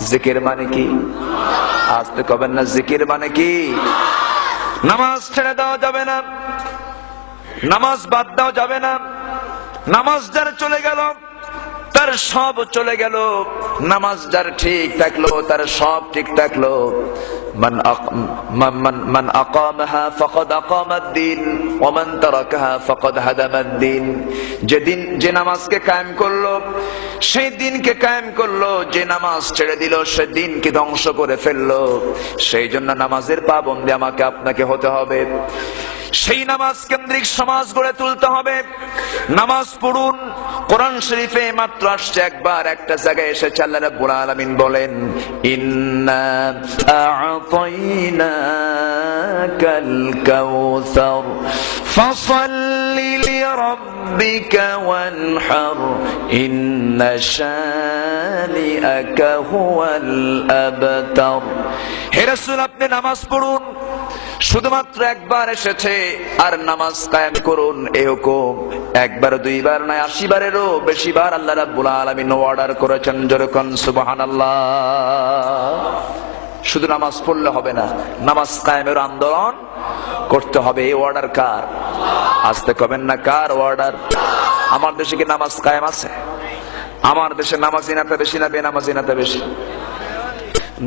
জিকির মানে কি? আসতে কবেন না জিকির মানে কি? নামাজ ছেড়ে দেওয়া যাবে না। নামাজ বাদ দেওয়া যাবে না। নামাজ যারা চলে গেল তার সব চলে গেল। নামাজ যার ঠিক থাকল, তার সব ঠিক থাকল। যেদিন যে নামাজকে কায়েম করল, সেই দিনকে কায়েম করল, যে নামাজ ছেড়ে দিল, সে দিনকে ধ্বংস করে ফেলল। সেই জন্য নামাজের পাবন্দি আমাকে, আপনাকে হতে হবে। সেই নামাজ কেন্দ্রিক সমাজ গড়ে তুলতে হবে। নামাজ পড়ুন, কোরআন শরীফে মাত্র আসছে একবার, একটা জায়গায় এসে আল্লাহ রাব্বুল আলামিন বলেন, ইন্না আ'তাইনাকাল কাউসার ফাসাল্লি লিরাব্বিকা ওয়ানহার, ইন্না শানিআকা হুয়াল আবতার হে রাসূল, আপনি নামাজ পড়ুন শুধুমাত্র একবার এসেছে, আর নামাজ কায়েম করুন এ হুকুম। একবার, দুইবার নয় আশি বারেরও বেশি বার আল্লাহ রাব্বুল আলামিন অর্ডার করেছেন যেরকম, সুবহানাল্লাহ। শুধু নামাজ পড়লে হবে না, নামাজ কায়েমের আন্দোলন করতে হবে, এই অর্ডার কার? আসতে কবেন না কার অর্ডার আমার দেশে কি নামাজ কায়েম আছে? আমার দেশে নামাজিনাতে বেশি না বেনামাজিনাতে বেশি?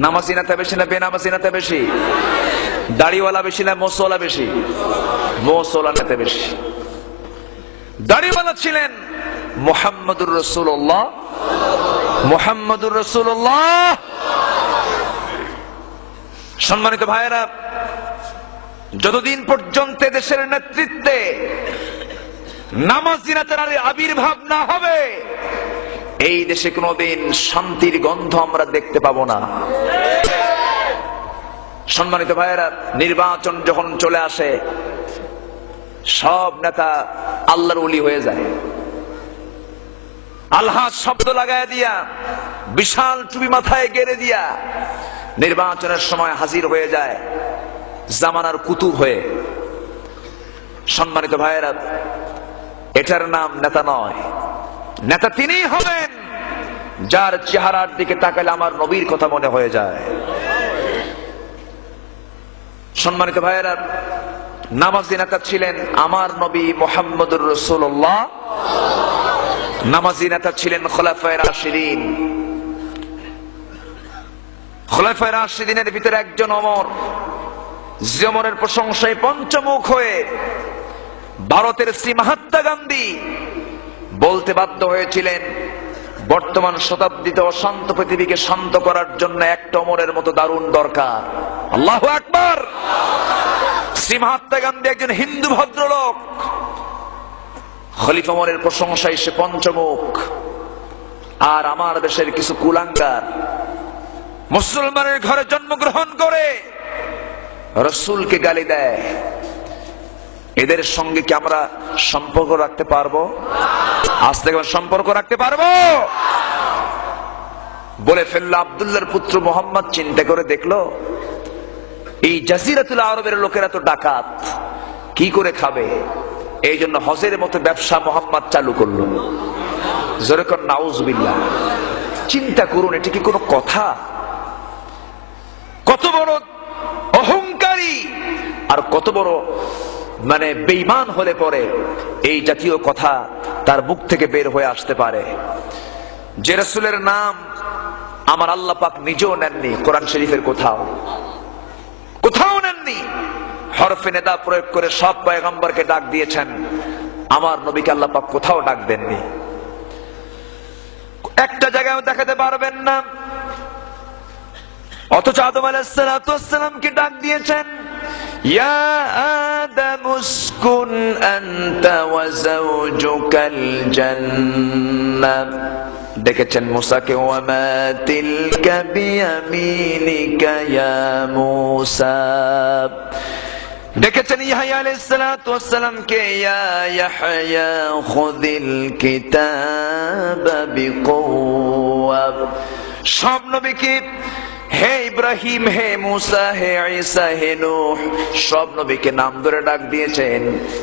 নামাজিনাতে বেশি না বেনামাজিনাতে বেশি? দাড়িওয়ালা বেশি না, মোসওয়ালা বেশি? মোসওয়ালা নেতে বেশি। দাড়িওয়ালা ছিলেন মোহাম্মদুর রসুল্লাহ মোহাম্মদুর রসুল্লাহ সম্মানিত ভাইয়েরা, যতদিন পর্যন্ত দেশের নেতৃত্বে আর আবির্ভাব না হবে, এই দেশে কোনোদিন শান্তির গন্ধ আমরা দেখতে পাবো না। সম্মানিত ভাইয়েরা, নির্বাচন যখন চলে আসে, সব নেতা আল্লাহর উলি হয়ে যায়। আল্লাহ শব্দ লাগায় দিয়া, বিশাল টুপি মাথায় গেড়ে দিয়া নির্বাচনের সময় হাজির হয়ে যায়, জামানার কুতুব হয়ে। সম্মানিত ভাইয়েরা, এটার নাম নেতা নয়। নেতা তিনিই হবেন, যার চেহারার দিকে তাকালে আমার নবীর কথা মনে হয়ে যায়। সম্মানিত ভাইয়েরা, নামাজি নেতা ছিলেন আমার নবী মোহাম্মদুর রসুল্লাহ নামাজি নেতা ছিলেন খোলাফায় রাশিদিন। খোলাফায় রাশিদিনের ভিতরে একজন অমর যেমনের প্রশংসায় পঞ্চমুখ হয়ে ভারতের শ্রী মহাত্মা গান্ধী বলতে বাধ্য হয়েছিলেন, বর্তমান শতাব্দীতে অশান্ত পৃথিবীকে শান্ত করার জন্য একটা অমরের মতো দারুণ দরকার। আল্লাহ আকবার। শ্রী মহাত্মা গান্ধী একজন হিন্দু ভদ্রলোক। খলিফা অমরের প্রশংসায় সে পঞ্চমুখ। আর আমার দেশের কিছু কুলাঙ্গার। মুসলমানের ঘরে জন্মগ্রহণ করে রসুলকে গালি দেয়। এদের সঙ্গে কি আমরা সম্পর্ক রাখতে পারব? আজ থেকে সম্পর্ক রাখতে পারব? বলে ফেলল আবদুল্লার পুত্র মোহাম্মদ, চিন্তা করে দেখল এই জাজিরাতুল আরবের লোকেরা তো ডাকাত। কি করে খাবে? এই জন্য হজের মতো ব্যবসা মোহাম্মদ চালু করল। নাউজবিল্লা চিন্তা করুন, এটি কি কোনো কথা? কত বড় অহংকারী আর কত বড় মানে বেইমান হলে পরে এই জাতীয় কথা তার মুখ থেকে বের হয়ে আসতে পারে। যে রসুলের নাম আমার আল্লাহ পাক নিজেও নেননি, কোরআন শরীফের কোথাও। হরফে নেতা প্রয়োগ করে সব পয়গম্বরকে ডাক দিয়েছেন। আমার নবীকে আল্লাহ কোথাও ডাক দেননি। একটা জায়গায় দেখাতে পারবেন না। অথচ আদম আলাইসালামকে ডাক দিয়েছেন দেখেছেন মুসাকে ওয়ামা তিলকা বিয়ামিনিকা ইয়া মুসা। ডেকেছেন ইহাইয়া আলাইহিস সালাতু ওয়াস সালামকে ইয়া ইয়াহইয়া খুযিল কিতাবা বিকুওয়া সব নবীকে, হে ইব্রাহিম, হে মুসা, হে ঈসা, হে নূহ, সব নবীকে নাম ধরে ডাক দিয়েছেন।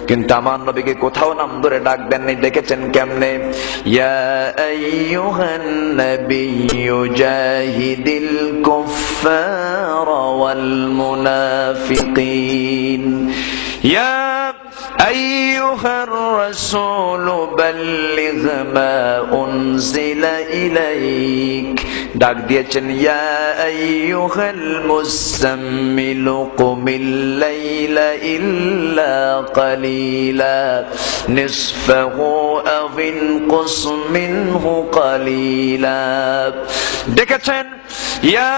কিন্তু আমার নবীকে কোথাও নাম ধরে ডাক দেননি দেখেছেন কেমনে? ইয়া আইয়ুহান নাবিয়্যু জাহিদিল কুফফার ওয়াল মুনাফিকিন। ইয়া أيها الرسول بلغ ما أنزل إليك ডাক দিয়েছেন ইয়া আইয়ুহাল মুসাম্মিল কুমিল লাইলা ইল্লা কালিলা নিসফাহু আও ইনকুস মিনহু কালিলা দেখেছেন ইয়া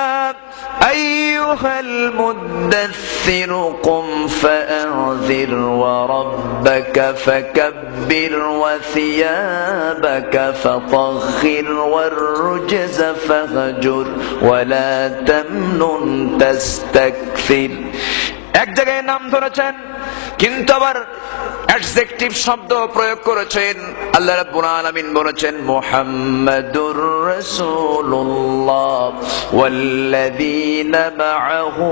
أيها المدثر قم فأنذر وربك فكبر وثيابك فطهر والرجز فهجر ولا تمنن تستكثر এক জায়গায় নাম ধরেছেন কিন্তু আবার অ্যাডজেক্টিভ শব্দ প্রয়োগ করেছেন। আল্লাহ রাব্বুল আলামিন বলেছেন, মুহাম্মাদুর রাসূলুল্লাহ ওয়াল্লাযীনা মা'আহু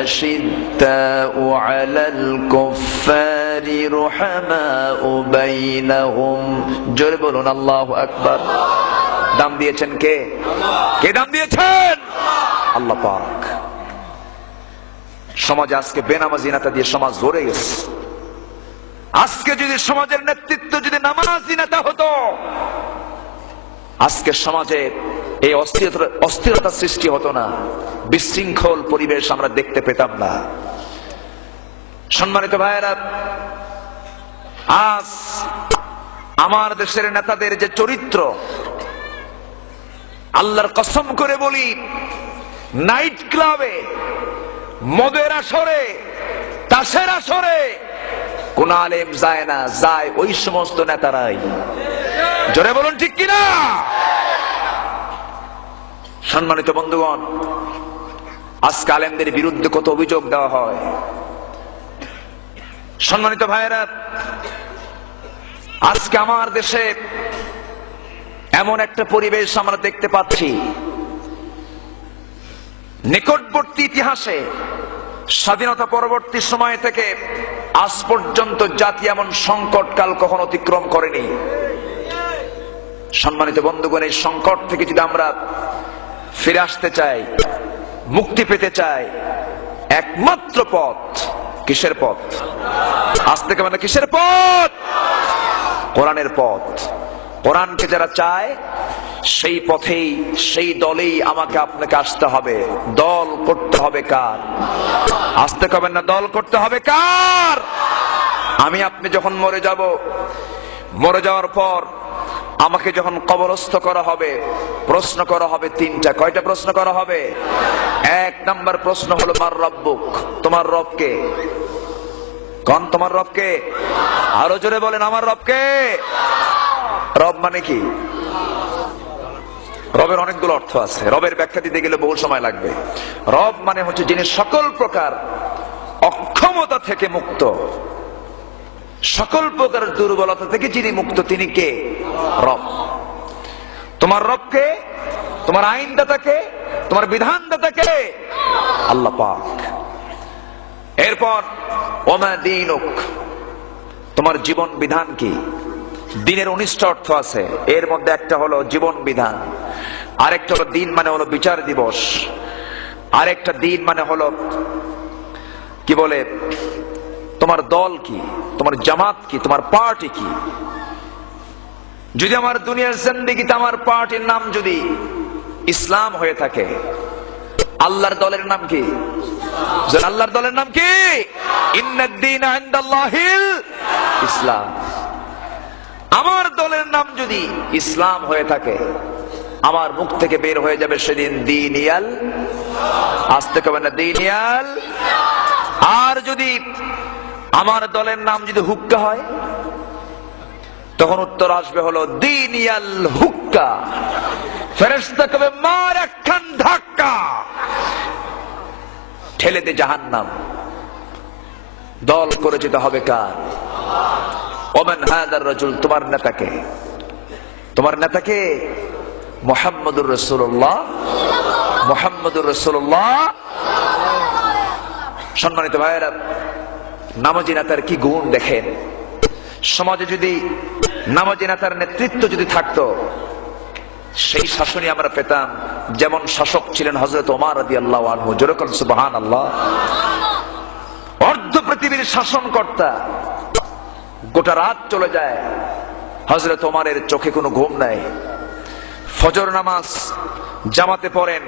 আশিদ্দাউ আলাল কুফফারি রুহামাউ বাইনাহুম। জোরে বলুন, আল্লাহু আকবার। দাম দিয়েছেন কে? কে দাম দিয়েছেন? আল্লাহ পাক। সমাজে আজকে বেনামাজি নেতা দিয়ে সমাজ ধরে গেছে। আজকে যদি সমাজের নেতৃত্ব যদি নামাজি নেতা হতো, আজকে সমাজে এই অস্থিরতা সৃষ্টি হতো না। বিশৃঙ্খল পরিবেশ আমরা দেখতে পেতাম না। সম্মানিত ভাইয়েরা, আজ আমার দেশের নেতাদের যে চরিত্র, আল্লাহর কসম করে বলি, নাইট ক্লাবে, মদের আসরে, তাসের আসরে কোন আলেম যায় না, যায় ওই সমস্ত নেতারাই। জোরে বলুন, ঠিক কিনা? সম্মানিত বন্ধুগণ, আজকে আলেমদের বিরুদ্ধে কত অভিযোগ দেওয়া হয়। সম্মানিত ভাইয়েরা, আজকে আমার দেশে এমন একটা পরিবেশ আমরা দেখতে পাচ্ছি। নিকটবর্তী ইতিহাসে স্বাধীনতা পরবর্তী সময় থেকে আজ পর্যন্ত জাতি এমন সংকটকাল কখন অতিক্রম করেনি। সম্মানিত বন্ধুগণ, এই সংকট থেকে যদি আমরা ফিরে আসতে চাই, মুক্তি পেতে চাই, একমাত্র পথ কিসের পথ? আজ থেকে মানে কিসের পথ? কোরআনের পথ। কোরআনকে যারা চায় সেই পথেই, সেই দলেই আমাকে আপনাকে আসতে হবে। দল করতে হবে কার? আসতে কবেন না, দল করতে হবে কার? আমি আপনি যখন মরে যাব, মরে যাওয়ার পর আমাকে যখন কবরস্থ করা হবে, প্রশ্ন করা হবে তিনটা। কয়টা প্রশ্ন করা হবে? এক নাম্বার প্রশ্ন হলো, মার রব্বুক তোমার রবকে কন, তোমার রবকে আরও জোরে বলেন, আমার রবকে রব মানে কি? রবের অনেকগুলো অর্থ আছে। রবের ব্যাখ্যা দিতে গেলে বহু সময় লাগবে। রব মানে হচ্ছে যিনি সকল প্রকার অক্ষমতা থেকে মুক্ত। সকল প্রকার দুর্বলতা থেকে যিনি মুক্ত, তিনি কে? রব। তোমার রবকে, তোমার আইনদাতাকে, তোমার বিধানদাতাকে আল্লাহ পাক। এরপর, ওমা দিনুক, তোমার জীবন বিধান কি? দিনের উনিশটা অর্থ আছে। এর মধ্যে একটা হলো জীবন বিধান। আরেকটা হলো দিন মানে হলো বিচার দিবস। আরেকটা দিন মানে হলো, কি বলে, তোমার দল কি, তোমার জামাত কি, তোমার পার্টি কি। যদি আমার দুনিয়ার জিন্দিগিতে আমার পার্টির নাম যদি ইসলাম হয়ে থাকে, আল্লাহর দলের নাম কি? আল্লাহর দলের নাম কি? ইসলাম। আমার দলের নাম যদি ইসলাম হয়ে থাকে আমার মুখ থেকে বের হয়ে যাবে সেদিন দিন ইয়াল আসতে কবে না দিন ইয়াল আর যদি আমার দলের নাম যদি হুক্কা হয়, তখন উত্তর আসবে হলো দিন ইয়াল হুক্কা। ফেরেস্তা কবে মার একখান ধাক্কা। ঠেলে দে জাহান্নাম। দল করে যেতে হবে কার? ওমেন হাদার রজুল, তোমার নেতাকে। তোমার নেতাকে মোহাম্মদুর রসুল্লাহ মোহাম্মদুর রসুল্লাহ সম্মানিত ভাইয়েরা, নামাজি নেতার কি গুণ দেখেন? সমাজে যদি নামাজি নেতার নেতৃত্ব যদি থাকতো, সেই শাসনই আমরা পেতাম। যেমন শাসক ছিলেন হজরত ওমার রাদি আল্লাহ আনহু আল্লাহ অর্ধ পৃথিবীর শাসনকর্তা, গোটা রাত চলে যায়। হজরত ওমারের চোখে কোনো ঘুম নাই। ফজর নামাজ জামাতে পড়েন,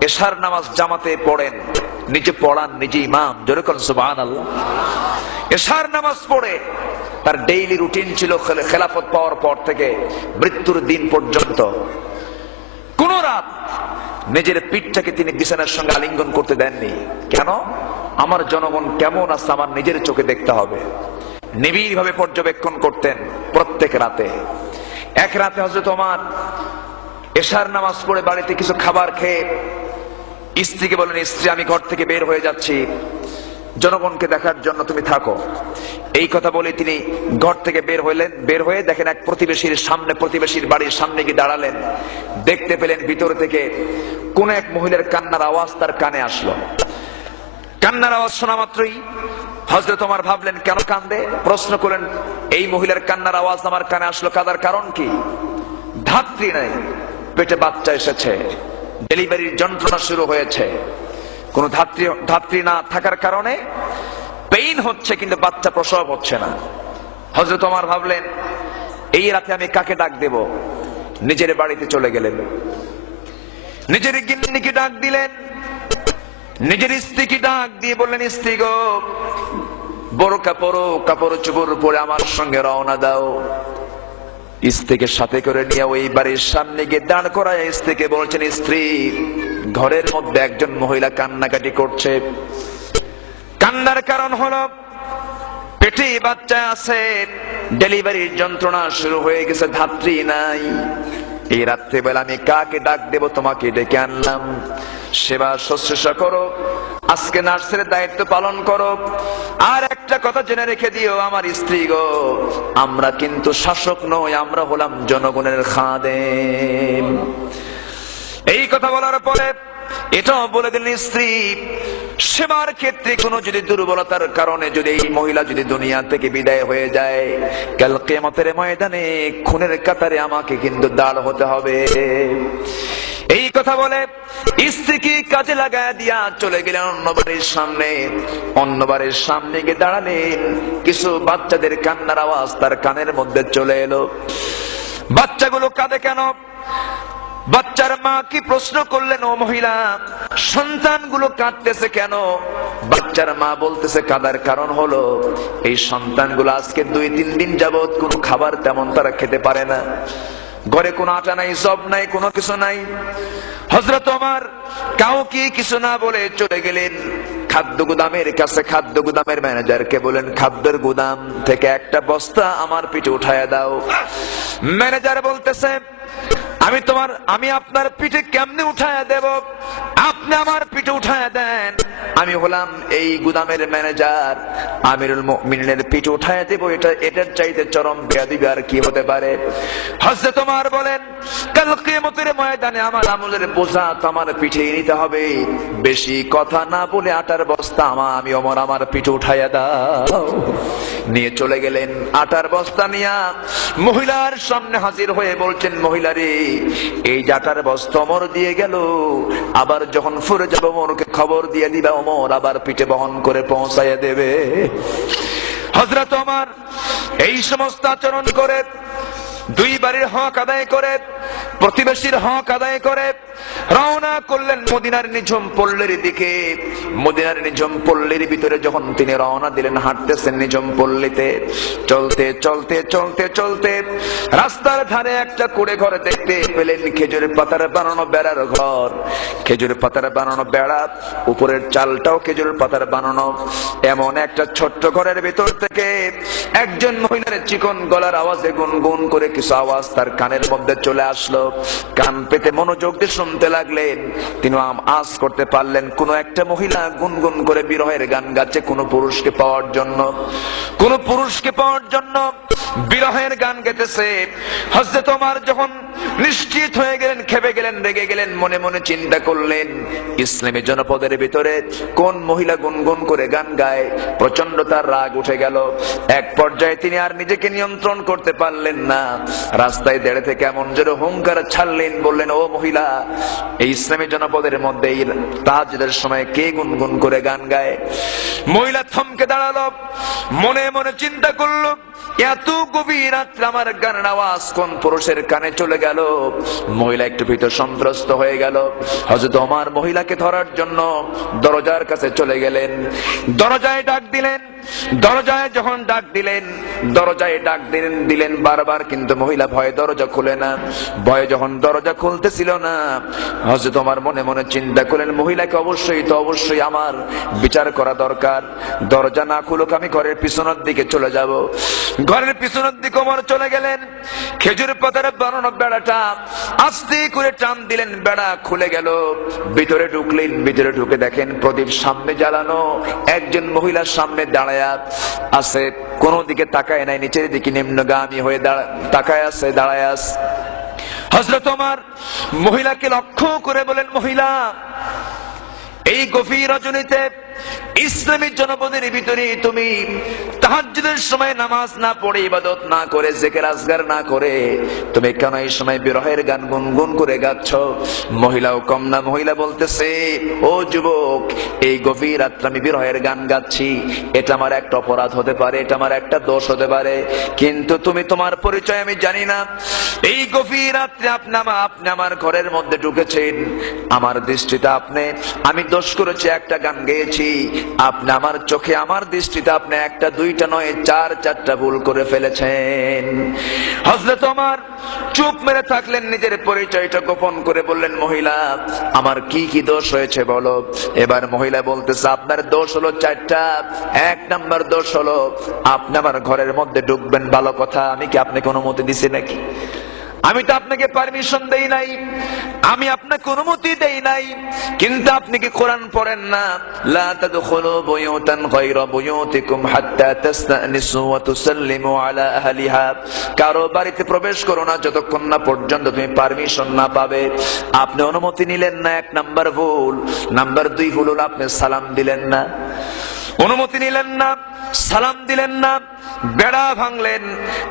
এশার নামাজ জামাতে পড়েন, নিজে পড়ান, নিজে ইমাম যেরকম সুবাহান আল্লাহ এশার নামাজ পড়ে, তার ডেইলি রুটিন ছিল খেলাফত পাওয়ার পর থেকে মৃত্যুর দিন পর্যন্ত। কোন রাত নিজের পিঠটাকে তিনি বিছানার সঙ্গে আলিঙ্গন করতে দেননি। কেন? আমার জনগণ কেমন আছে আমার নিজের চোখে দেখতে হবে। নিবিড় ভাবে পর্যবেক্ষণ করতেন প্রত্যেক রাতে। এক রাতে হজরত ওমার এশার নামাজ পড়ে বাড়িতে কিছু খাবার খেয়ে স্ত্রীকে বলেন স্ত্রী, আমি ঘর থেকে বের হয়ে যাচ্ছি। জনগণকে দেখার জন্য তুমি থাকো। এই কথা বলে তিনি ঘর থেকে বের হইলেন। বের হয়ে দেখেন এক প্রতিবেশীর সামনে, প্রতিবেশীর বাড়ির সামনে গিয়ে দাঁড়ালেন। দেখতে পেলেন ভিতর থেকে কোন এক মহিলার কান্নার আওয়াজ তার কানে আসলো। কান্নার আওয়াজ শোনা মাত্রই হজরত তোমার ভাবলেন, কেন কান্দে? প্রশ্ন করলেন, এই মহিলার কান্নার আওয়াজ আমার কানে আসলো। কাদার কারণ কি? ধাত্রী নাই। পেটে বাচ্চা এসেছে। ডেলিভারির যন্ত্রণা শুরু হয়েছে। কোন ধাত্রী ধাত্রী না থাকার কারণে পেইন হচ্ছে, কিন্তু বাচ্চা প্রসব হচ্ছে না। হজরত তোমার ভাবলেন, এই রাতে আমি কাকে ডাক দেব? নিজের বাড়িতে চলে গেলেন। নিজের গিন্নিকে ডাক দিলেন। নিজের স্ত্রীকে ডাক দিয়ে বললেন, স্ত্রী গো বড় কাপড় কাপড় চুপড় পরে আমার সঙ্গে রওনা দাও। স্ত্রীকে সাথে করে নিয়ে ওই বাড়ির সামনে গিয়ে দাঁড় করায়। স্ত্রীকে বলছেন, স্ত্রী, ঘরের মধ্যে একজন মহিলা কান্নাকাটি করছে। কান্নার কারণ হলো, পেটে বাচ্চা আছে, ডেলিভারির যন্ত্রণা শুরু হয়ে গেছে, ধাত্রী নাই। এই রাত্রিবেলা আমি কাকে ডাক দেব তোমাকে ডেকে আনলাম। সেবা শুশ্রূষা করো আজকে নার্সের দায়িত্ব পালন করো। আর একটা কথা জেনে রেখে দিও আমার স্ত্রী গো, আমরা কিন্তু শাসক নই, আমরা হলাম জনগণের খাদেম। এই কথা বলার পরে এটাও বলে দিলেন স্ত্রী, সেবার ক্ষেত্রে কোনো যদি দুর্বলতার কারণে যদি এই মহিলা যদি দুনিয়া থেকে বিদায় হয়ে যায়, কাল কেমতের ময়দানে খুনের কাতারে আমাকে কিন্তু দাঁড় হতে হবে। কথা বলে, স্ত্রীকে কাজে লাগায় দিয়া চলে গেলেন অন্য বাড়ির সামনে। অন্য বাড়ির সামনে গিয়ে দাঁড়ালেন। কিছু বাচ্চাদের কান্নার আওয়াজ তার কানের মধ্যে চলে এলো। বাচ্চাগুলো কাঁদে কেন? বাচ্চার মা কি প্রশ্ন করলেন, ও মহিলা, সন্তানগুলো কাঁদতেছে কেন? বাচ্চার মা বলতেছে, কাদার কারণ হলো, এই সন্তানগুলো আজকে দুই তিন দিন যাবত কোনো খাবার তেমন তারা খেতে পারে না। ঘরে কোনো আটা নাই, সব নাই, কোনো কিছু নাই। হজরত আমার কাউকে কিছু না বলে চলে গেলেন। খাদ্য গুদামের কাছে খাদ্য গুদামের ম্যানেজারকে বলেন, খাদ্যের গুদাম থেকে একটা বস্তা আমার পিঠে উঠায় দাও। ম্যানেজার বলতেছে আমি তোমার, আমি আপনার পিঠে কেমনে উঠায় দেব? আপনি আমার পিঠে উঠায় দেন। আমি হলাম এই গুদামের ম্যানেজার। আমিরুল মুমিনের পিঠে উঠায় দেব। এটা, এটার চাইতে চরম বেয়াদিবি আর কি হতে পারে? হজরত তোমার বলেন, কাল কিয়ামতের ময়দানে আমার আমলের বোঝা তোমার পিঠে নিতে হবে। বেশি কথা না বলে আটার বস্তা আমা, আমি অমর আমার পিঠে উঠাইয়া দাও। নিয়ে চলে গেলেন আটার বস্তা নিয়া। মহিলার সামনে হাজির হয়ে বলছেন, মহিলারে, এই জাটার বস্তা অমর দিয়ে গেল, আবার যখন ফুরে যাব অমরকে খবর দিয়ে দিবা, অমর আবার পিঠে বহন করে পৌঁছাইয়া দেবে। হজরত আমার এই সমস্ত আচরণ করে, দুই বাড়ির হক আদায় করে প্রতিবেশীর হক আদায় করে রওনা করলেন মদিনার নিঝুম পল্লীর দিকে। মদিনার নিঝুম পল্লীর ভিতরে যখন তিনি রওনা দিলেন, হাঁটতেছেন নিঝুম পল্লীতে। চলতে চলতে চলতে চলতে রাস্তার ধারে একটা কুড়ে ঘর দেখতে পেলেন খেজুর পাতার বানানো বেড়ার ঘর। খেজুর পাতার বানানো বেড়া, উপরের চালটাও খেজুর পাতার বানানো। এমন একটা ছোট্ট ঘরের ভিতর থেকে একজন মহিলার চিকন গলার আওয়াজে গুনগুন করে কিছু আওয়াজ তার কানের মধ্যে চলে আসলো কান পেতে মনোযোগ দিয়ে শুনতে লাগলেন তিনি আজ করতে পারলেন। কোন একটা মহিলা গুনগুন করে বিরহের গান গাচ্ছে কোন পুরুষকে পাওয়ার জন্য। কোন পুরুষকে পাওয়ার জন্য বিরহের গান গেতেছে। হজরত তোমার যখন নিশ্চিত হয়ে গেলেন, খেপে গেলেন, রেগে গেলেন, মনে মনে চিন্তা করলেন, ইসলামী জনপদের ভিতরে কোন মহিলা গুনগুন করে গান গায়? প্রচণ্ড তার রাগ উঠে গেল। এক পর্যায়ে তিনি আর নিজেকে নিয়ন্ত্রণ করতে পারলেন না। রাস্তায় দেড়ে থেকে এমন জোরে হুঙ্কার ছাড়লেন, বললেন, ও মহিলা, এই ইসলামী জনপদের মধ্যে তাজদের সময় কে গুনগুন করে গান গায়? মহিলা থমকে দাঁড়াল, মনে মনে চিন্তা করল এত গভীর রাত্রে আমার গানের আওয়াজ কোন পুরুষের কানে চলে গেল? মহিলা একটু ভিতর সন্ত্রস্ত হয়ে গেল। হজরত ওমার মহিলাকে ধরার জন্য দরজার কাছে চলে গেলেন। দরজায় ডাক দিলেন। দরজায় যখন ডাক দিলেন, দরজায় ডাক দিলেন দিলেন বারবার, কিন্তু মহিলা ভয়ে দরজা খুলে না। ভয়ে যখন দরজা খুলতেছিল না হজরত আমার মনে মনে চিন্তা করলেন, মহিলাকে অবশ্যই তো অবশ্যই আমার বিচার করা দরকার। দরজা না খুলুক, আমি ঘরের পিছনের দিকে চলে যাব। ঘরের পিছনের দিকে ওমর চলে গেলেন। খেজুর পাতার বানানো বেড়াটা আস্তে করে টান দিলেন, বেড়া খুলে গেল। ভিতরে ঢুকলেন, ভিতরে ঢুকে দেখেন প্রদীপ সামনে জ্বালানো, একজন মহিলার সামনে দাঁড়ায় আছে। কোন দিকে তাকায় নাই, নিচের দিকে নিম্নগামী হয়ে তাকায় আছে, দাঁড়ায় আছে হজরত তোমার মহিলাকে লক্ষ্য করে বলেন, মহিলা, এই গভীর রজনীতে ইসলামী জনপদের ভিতরে তুমি তাহাজ্জুদের সময় নামাজ না পড়ে, ইবাদত না করে, জেকের আজগার না করে, তুমি কেন এই সময় বিরহের গান গুনগুন করে গাচ্ছ? মহিলাও কম না, মহিলা বলতেছে, ও যুবক, এই গভীর রাত্রে আমি বিরহের গান গাচ্ছি। এটা আমার একটা অপরাধ হতে পারে, এটা আমার একটা দোষ হতে পারে। কিন্তু তুমি তোমার পরিচয় আমি জানি না। এই গভীর রাত্রে আপনি আমা- আপনি আমার ঘরের মধ্যে ঢুকেছেন। আমার দৃষ্টিটা আপনি, আমি দোষ করেছি, একটা গান গেয়েছি। আপনি আমার চোখে, আমার দৃষ্টিতে আপনি একটা, দুইটা নয়, চার, চারটা ভুল করে ফেলেছেন। হজরত আমার চুপ মেরে থাকলেন, নিজের পরিচয়টা গোপন করে বললেন, মহিলা, আমার কি কি দোষ হয়েছে বলো? এবার মহিলা বলতেছে, আপনার দোষ হলো চারটা। এক নাম্বার দোষ হলো, আপনি আমার ঘরের মধ্যে ঢুকবেন, ভালো কথা। আমি কি আপনাকে অনুমতি দিছি নাকি? আমি তো আপনাকে পারমিশন দেই নাই। আমি আপনাকে অনুমতি দেই নাই। কিন্তু আপনি কি কোরআন পড়েন না? লা হাত্তা কারও বাড়িতে প্রবেশ করো না যতক্ষণ না পর্যন্ত তুমি পারমিশন না পাবে। আপনি অনুমতি নিলেন না, এক নাম্বার ভুল। নাম্বার দুই ভুল হলো আপনি সালাম দিলেন না। অনুমতি নিলেন না। সালাম দিলেন না, বেড়া ভাঙলেন।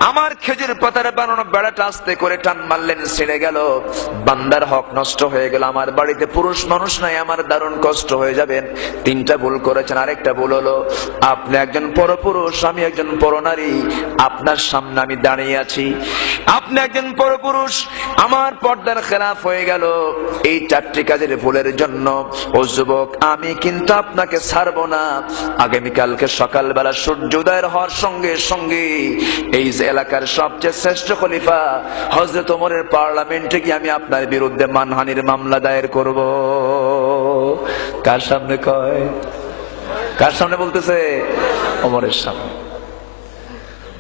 আমার খেজুর পাতার বানানো বেড়াটা আস্তে করে টান মারলেন, ছেড়ে গেল। বান্দার হক নষ্ট হয়ে গেল, আমার বাড়িতে পুরুষ মানুষ নাই, আমার দারুণ কষ্ট হয়ে যাবেন তিনটা ভুল করেছেন, আরেকটা ভুল হলো, আপনি একজন পরপুরুষ, আমি একজন পরনারী, আপনার সামনে আমি দাঁড়িয়ে আছি। আপনি একজন পরপুরুষ, আমার পর্দার খেলাফ হয়ে গেল। এই চারটি কাজের ভুলের জন্য, ও যুবক, আমি কিন্তু আপনাকে ছাড়বো না। আগামীকালকে সকালবেলা সূর্যোদয়ের হওয়ার সঙ্গে সঙ্গে এই এলাকার সবচেয়ে শ্রেষ্ঠ খলিফা হজরত ওমরের পার্লামেন্টে গিয়ে আমি আপনার বিরুদ্ধে মানহানির মামলা দায়ের করব। কার সামনে কয়? কার সামনে বলতেছে? ওমরের সামনে।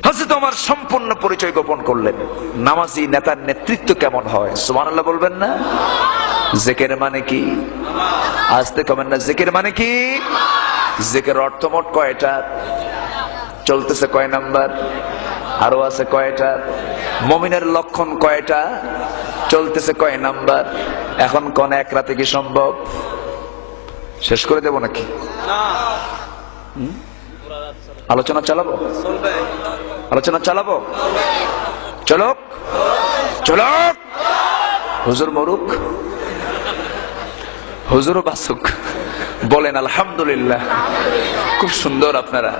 হজরত আমার সম্পূর্ণ পরিচয় গোপন করলেন। নামাজি নেতার নেতৃত্ব কেমন হয়? সুবহানাল্লাহ বলবেন না? জেকের মানে কি? আসতে কমেন না, জেকের মানে কি? জেকের অর্থ মোট কয়টা? চলতেছে কয় নাম্বার? আরও আছে কয়টা? মমিনের লক্ষণ কয়টা? চলতেছে কয় নাম্বার? এখন কোন এক রাতে কি সম্ভব? শেষ করে দেব নাকি? আলোচনা চালাবো? আলোচনা চালাবো? চলো চলো হুজুর মরুক? হুজুর বাসুক বলেন, আলহামদুলিল্লাহ। খুব সুন্দর আপনারা।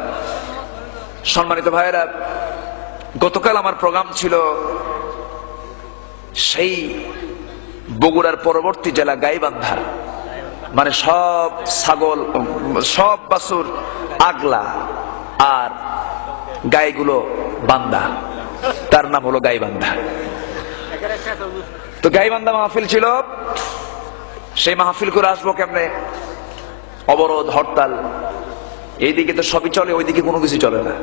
সম্মানিত ভাইয়েরা, গতকাল আমার প্রোগ্রাম ছিল সেই বগুড়ার পরবর্তী জেলা গাইবান্ধা। মানে সব ছাগল, সব বাসুর আগলা আর গাইগুলো বান্দা। তার নাম হলো গাইবান্ধা। তো গাইবান্ধা মাহফিল ছিল। সেই মাহফিল করে আসব কেমনে? অবরোধ, হরতাল, এইদিকে তো সবই চলে, ওইদিকে কোনো কিছু চলে না।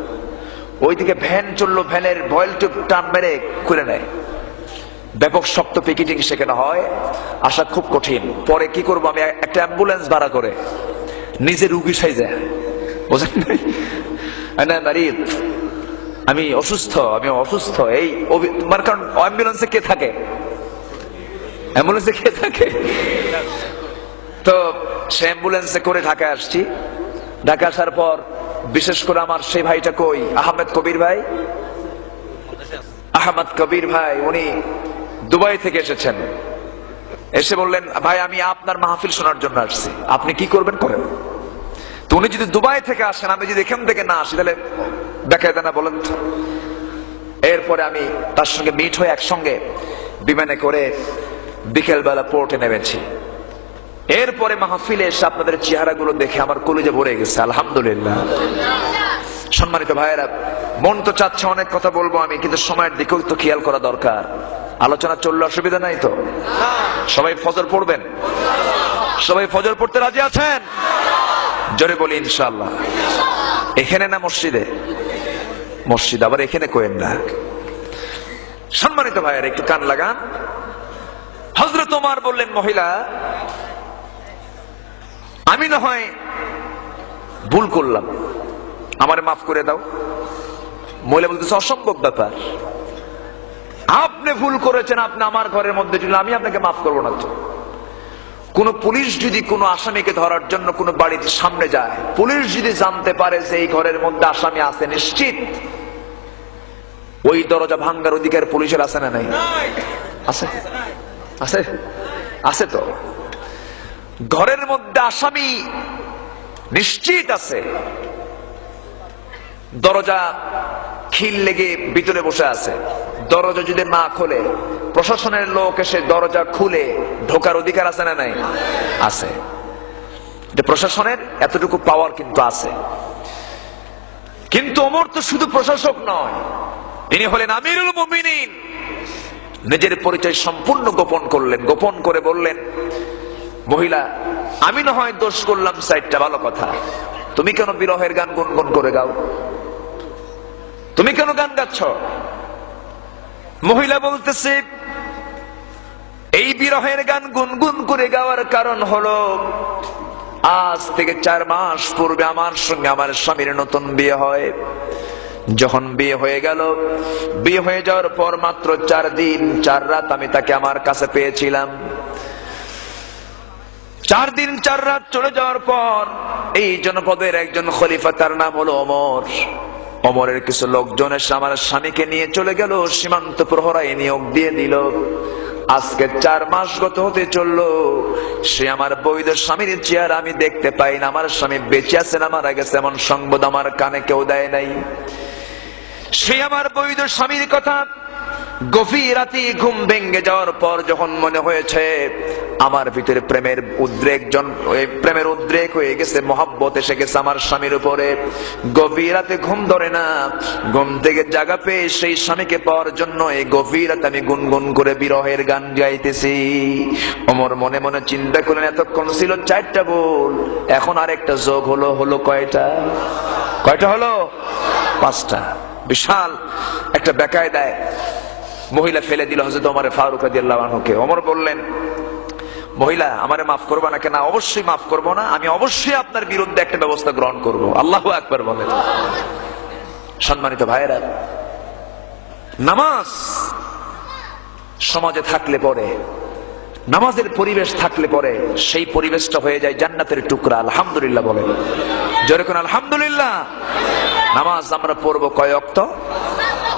ওইদিকে ভ্যান চলল, ভ্যানের ভয়েল টিউব টান মেরে খুলে নেয়। ব্যাপক শক্ত পিকেটিং সেখানে হয়, আসা খুব কঠিন। পরে কি করব, আমি একটা অ্যাম্বুলেন্স ভাড়া করে নিজে রুগী সাইজে। বোঝেন না? আমি অসুস্থ আমি অসুস্থ। এই মানে কারণ, অ্যাম্বুলেন্সে কে থাকে? অ্যাম্বুলেন্সে কে থাকে? তো সে অ্যাম্বুলেন্সে করে ঢাকায় আসছি। ঢাকা আসার পর বিশেষ করে আমার সেই ভাইটা কই? আহমেদ কবির ভাই? আহমদ কবির ভাই, উনি দুবাই থেকে এসেছেন। এসে বললেন, ভাই, আমি আপনার মাহফিল শোনার জন্য আসছি। আপনি কি করবেন করেন। তো উনি যদি দুবাই থেকে আসেন, আমি যদি এখান থেকে না আসি, তাহলে দেখায় দেনা বলেন এরপরে আমি তার সঙ্গে মিট হয়ে একসঙ্গে বিমানে করে বিকেলবেলা পোর্টে নেমেছি। এরপরে মাহফিলে এসে আপনাদের চেহারাগুলো দেখে আমার কলিজে ভরে গেছে, আলহামদুলিল্লাহ। সম্মানিত ভাইয়েরা, মন তো চাচ্ছে অনেক কথা বলব আমি, কিন্তু সময়ের দিকেও তো খেয়াল করা দরকার। আলোচনা চললে অসুবিধা নাই তো? সবাই ফজর পড়বেন? সবাই ফজর পড়তে রাজি আছেন? জোরে বলি ইনশাল্লাহ এখানে না মসজিদে? মসজিদ আবার এখানে কোয়েন না। সম্মানিত ভাইয়ের, একটু কান লাগান। হজরত তোমার বললেন, মহিলা আমি না হয় ভুল করলাম। আমারে মাফ করে দাও। মহিলা বলতেছে অসম্ভব ব্যাপার। আপনি ভুল করেছেন আপনি আমার ঘরের মধ্যে ছিল আমি আপনাকে মাফ করব না তো। কোন পুলিশ যদি কোন আসামিকে ধরার জন্য কোন বাড়ির সামনে যায় পুলিশ যদি জানতে পারে যে এই ঘরের মধ্যে আসামি আছে নিশ্চিত ওই দরজা ভাঙ্গার অধিকার পুলিশের আছে না নাই। আছে? আছে? আছে তো? ঘরের মধ্যে আসামি নিশ্চিত আছে। দরজা খিল লেগে ভিতরে বসে আছে। দরজা যদি না খোলে, প্রশাসনের লোক এসে দরজা খুলে ঢোকার অধিকার আছে না নাই? আছে। প্রশাসনের এতটুকু পাওয়ার কিন্তু আছে। কিন্তু অমর তো শুধু প্রশাসক নয়, তিনি হলেন আমিরুল মুমিনিন। নিজের পরিচয় সম্পূর্ণ গোপন করলেন, গোপন করে বললেন মহিলা, আমি না হয় দোষ করলাম সাইডটা, ভালো কথা। তুমি কেন বিরহের গান গুনগুন করে গাও? তুমি কেন গান গাচ্ছ? মহিলা বলতেছে, এই বিরহের গান গুনগুন করে গাওয়ার কারণ হলো, আজ থেকে চার মাস পূর্বে আমার সঙ্গে আমার স্বামীর নতুন বিয়ে হয়। যখন বিয়ে হয়ে গেল, বিয়ে হয়ে যাওয়ার পর মাত্র চার দিন, চার রাত আমি তাকে আমার কাছে পেয়েছিলাম। চার দিন, চার রাত চলে যাওয়ার পর এই জনপদের একজন খলিফা, তার নাম হলো অমর অমরের কিছু লোকজন এসে আমার স্বামীকে নিয়ে চলে গেল, সীমান্ত প্রহরায় নিয়োগ দিয়ে দিল। আজকে চার মাস গত হতে চলল, সে আমার বৈধ স্বামীর চেয়ার আমি দেখতে পাই না, আমার স্বামী বেঁচে আছে না মারা গেছে এমন সংবাদ আমার কানে কেউ দেয় নাই। সে আমার বৈধ স্বামীর কথা গভীর রাতে ঘুম ভেঙে যাওয়ার পর যখন মনে হয়েছে আমার ভিতরে প্রেমের উদ্রেক প্রেমের উদ্রেক হয়ে গেছে, মহাব্বত এসে গেছে আমার স্বামীর উপরে। গভীর রাতে ঘুম ধরে না, ঘুম থেকে জাগা পেয়ে সেই স্বামীকে পাওয়ার জন্য এই গভীর রাতে আমি গুনগুন করে বিরহের গান গাইতেছি। অমর মনে মনে চিন্তা করলেন, এতক্ষণ ছিল চারটা বল এখন আরেকটা যোগ হলো হলো কয়টা? কয়টা হলো? পাঁচটা। বিশাল একটা বেকায় দেয় মহিলা ফেলে দিল হজরত ওমর ফারুক রাদিয়াল্লাহুকে ওমর বললেন, মহিলা, আমারে মাফ করব না কেন? অবশ্যই মাফ করব না। আমি অবশ্যই আপনার বিরুদ্ধে একটা ব্যবস্থা গ্রহণ করব। আল্লাহ আকবার বলেন। সম্মানিত ভাইয়েরা, নামাজ সমাজে থাকলে পরে, নামাজের পরিবেশ থাকলে পরে সেই পরিবেশটা হয়ে যায় জান্নাতের টুকরা, আলহামদুলিল্লাহ বলেন। জোরে কোন আলহামদুলিল্লাহ? নামাজ আমরা পড়ব কয়ক্ত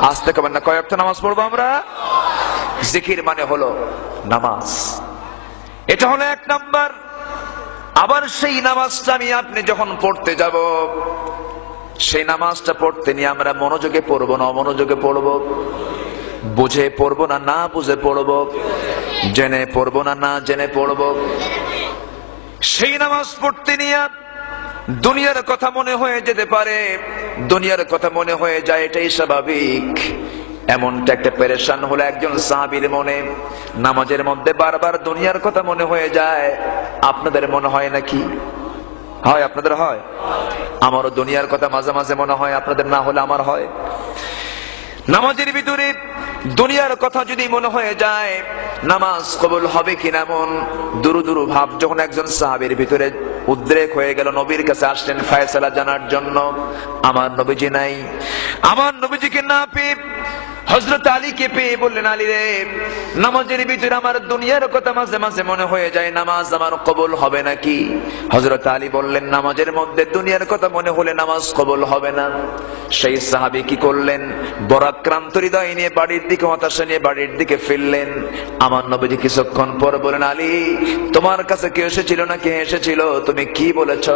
আসতে কবেন না কয়েকটা নামাজ পড়ব আমরা? জিকির মানে হলো নামাজ। এটা হলো এক নাম্বার। আবার সেই নামাজটা আমি আপনি যখন পড়তে যাব, সেই নামাজটা পড়তে নিয়ে আমরা মনোযোগে পড়ব না, অমনোযোগে পড়ব? বুঝে পড়ব না না বুঝে পড়ব? জেনে পড়ব না না জেনে পড়ব? সেই নামাজ পড়তে নিয়ে দুনিয়ার কথা মনে হয়ে যেতে পারে। দুনিয়ার কথা মনে হয়ে যায়, এটাই স্বাভাবিক। এমনটা একটা পেরেশান হলো একজন সাহাবির মনে। নামাজের মধ্যে বারবার দুনিয়ার কথা মনে হয়ে যায়। আপনাদের মনে হয় নাকি? হয়, আপনাদের হয়? আমারও দুনিয়ার কথা মাঝে মাঝে মনে হয়, আপনাদের না হলে আমার হয়। নামাজের ভিতরে দুনিয়ার কথা যদি মনে হয়ে যায়, নামাজ কবুল হবে কিনা এমন দুরু দুরু ভাব যখন একজন সাহাবের ভিতরে উদ্রেক হয়ে গেল, নবীর কাছে আসলেন ফায়সালা জানার জন্য, আমার নবীজি নাই, আমার নবীজিকে না পেয়ে হজরত আলীকে পেয়ে বললেন, আলী রে, নামাজের ভিতরে আমার দুনিয়ার কথা মাঝে মাঝে মনে হয়ে যায়, নামাজ আমার কবুল হবে নাকি? হজরত আলী বললেন, নামাজের মধ্যে দুনিয়ার কথা মনে হলে নামাজ কবুল হবে না। সেই সাহাবি কি করলেন, বরাক্রান্ত হৃদয় নিয়ে বাড়ির দিকে, হতাশা নিয়ে বাড়ির দিকে ফিরলেন। আমার নবীজি কিছুক্ষণ পর বলেন আলী, তোমার কাছে কে এসেছিল না? কে এসেছিল? তুমি কি বলেছ?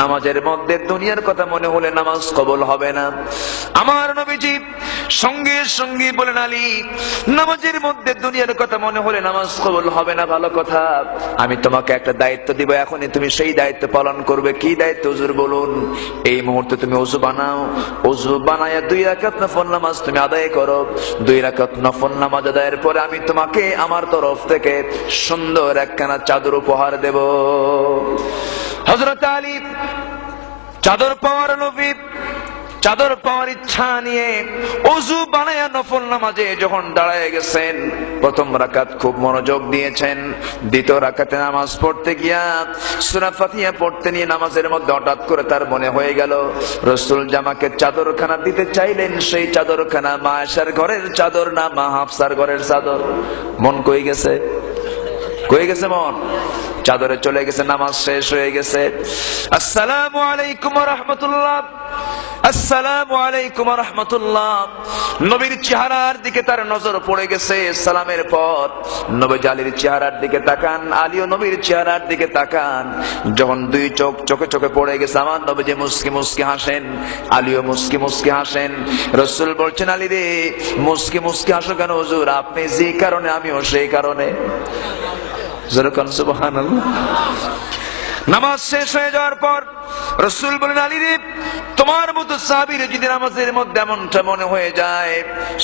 নামাজের মধ্যে দুনিয়ার কথা মনে হলে নামাজ কবুল হবে না। আমার নবীজি সঙ্গে সঙ্গে বলেন আলী, নামাজের মধ্যে দুনিয়ার কথা মনে হলে নামাজ কবুল হবে না, ভালো কথা। আমি তোমাকে একটা দায়িত্ব দিব, এখনই তুমি সেই দায়িত্ব পালন করবে। কি দায়িত্ব, হুজুর বলুন? এই মুহূর্তে তুমি অজু বানাও। অজু বানায়া দুই রাকাত নফল নামাজ তুমি আদায় করো। দুই রাকাত নফল নামাজ আদায়ের পরে আমি তোমাকে আমার তরফ থেকে সুন্দর একখানা চাদর উপহার দেব। হযরত আলী, চাদর পাওয়ার নবী চাদর পাওয়ার ইচ্ছা নিয়ে অজু বানায়া নফল নামাজে যখন দাঁড়ায় গেছেন, প্রথম রাকাত খুব মনোযোগ দিয়েছেন, দ্বিতীয় রাকাতে নামাজ পড়তে গিয়া সূরা ফাতিহা পড়তে নিয়ে নামাজের মধ্যে হঠাৎ করে তার মনে হয়ে গেল, রসুল জামাকে চাদরখানা দিতে চাইলেন, সেই চাদরখানা মা ঘরের চাদর না মা হাফসার ঘরের চাদর। মন কই গেছে? কই গেছে মন? চাদরে চলে গেছে, নামাজ শেষ হয়ে গেছে। আসসালামু আলাইকুম রাহমাতুল্লাহ। আলাইকুম রাহমাতুল্লাহ। নবীর চেহারার দিকে তার নজর পড়ে গেছে, সালামের পর নবী চেহারার দিকে তাকান, আলীও নবীর চেহারার দিকে তাকান। যখন দুই চোখ চোখে চোখে পড়ে গেছে, আমার নবী যে মুস্কি মুস্কি হাসেন, আলীও মুস্কি মুস্কি হাসেন। রসুল বলছেন, আলী রে, মুস্কি মুস্কি হাসো কেন হুজুর? আপনি যে কারণে, আমিও সেই কারণে। যেরকম সুবহানাল্লাহ। নামাজ শেষ হয়ে যাওয়ার পর রসুল বলেন, আলী তোমার মতো সাহাবির যদি নামাজের মধ্যে এমনটা মনে হয়ে যায়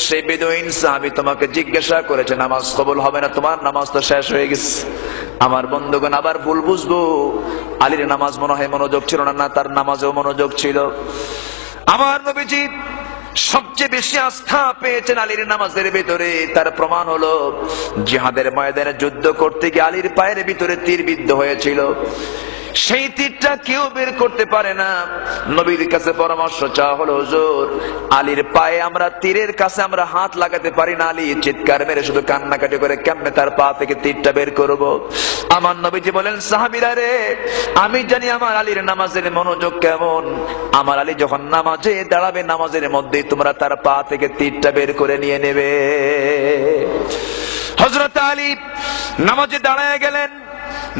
সেই বেদইন সাহাবি তোমাকে জিজ্ঞাসা করেছে, নামাজ কবুল হবে না, তোমার নামাজ তো শেষ হয়ে গেছে। আমার বন্ধুগণ, আবার ভুল বুঝব। আলীর নামাজ মনে হয় মনোযোগ ছিল না না, তার নামাজেও মনোযোগ ছিল। আমার নবীজি সবচেয়ে বেশি আস্থা পেয়েছেন আলীর নামাজের ভিতরে। তার প্রমাণ হলো, জিহাদের ময়দানে যুদ্ধ করতে গিয়ে আলীর পায়ের ভিতরে তীর বিদ্ধ হয়েছিল। সেই তীরটা কেউ বের করতে পারে না। নবীর কাছে পরামর্শ চাওয়া হলো, হুজুর, আলীর পায়ে আমরা, তীরের কাছে আমরা হাত লাগাতে পারি না। আলী চিৎকার মেরে শুধু কান্নাকাটি করে কেমনে তার পা থেকে তীরটা বের করব? আমার নবীজি বলেন, সাহাবিরা রে, আমি জানি আমার আলীর নামাজের মনোযোগ কেমন। আমার আলী যখন নামাজে দাঁড়াবে, নামাজের মধ্যেই তোমরা তার পা থেকে তীরটা বের করে নিয়ে নেবে। হজরত আলী নামাজে দাঁড়ায় গেলেন।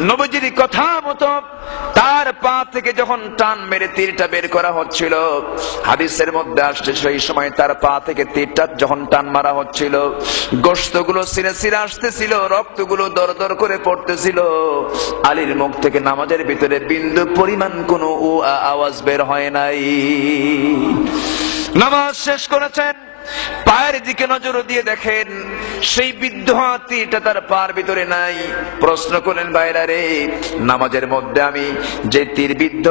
নবজির কথা মতো তার পা থেকে যখন টান মেরে তীরটা বের করা হচ্ছিল, হাদিসের মধ্যে আসছে সেই সময় তার পা থেকে তীরটা যখন টান মারা হচ্ছিল গোস্তগুলো সিরে সিরে আসতেছিল, রক্তগুলো দর দর করে পড়তেছিল। আলীর মুখ থেকে নামাজের ভিতরে বিন্দু পরিমাণ কোনো আওয়াজ বের হয় নাই। নামাজ শেষ করেছেন। পায়ের দিকে নজর দিয়ে দেখেন, সেই বিদ্ধ হাতিটা তার পার ভিতরে নাই। প্রশ্ন করেন বাইরা রে, নামাজের মধ্যে আমি যে তীর বিদ্ধ,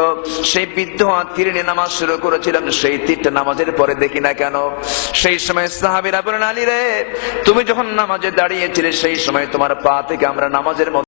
সেই বিদ্ধ তীর নিয়ে নামাজ শুরু করেছিলাম, সেই তীরটা নামাজের পরে দেখি না কেন? সেই সময় সাহাবিরা বলেন আলী রে, তুমি যখন নামাজে দাঁড়িয়েছিলে, সেই সময় তোমার পা থেকে আমরা নামাজের